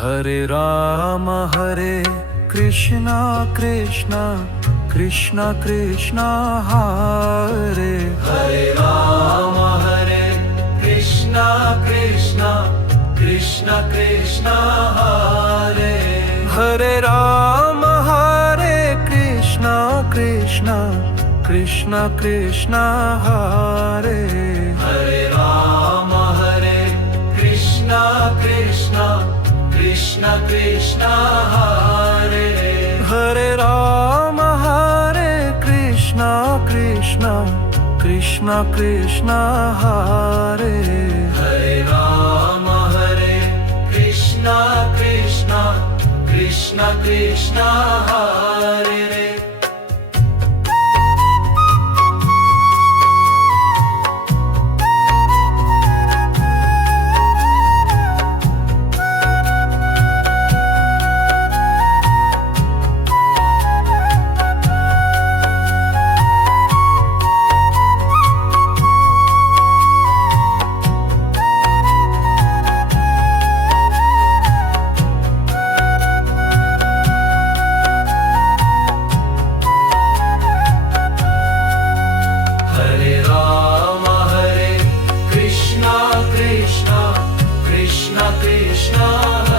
Hare Rama Hare Krishna Krishna Krishna Krishna Hare Hare Rama Hare Krishna Krishna Krishna Krishna Hare Hare Rama Hare Krishna Krishna Krishna Krishna Hare Hare Rama Hare Krishna Krishna Krishna Krishna Hare Hare Rama Hare Krishna Krishna Krishna Krishna Hare Hare Rama Hare Krishna Krishna Krishna Krishna Hare Hare Rama Hare Krishna Krishna Krishna Krishna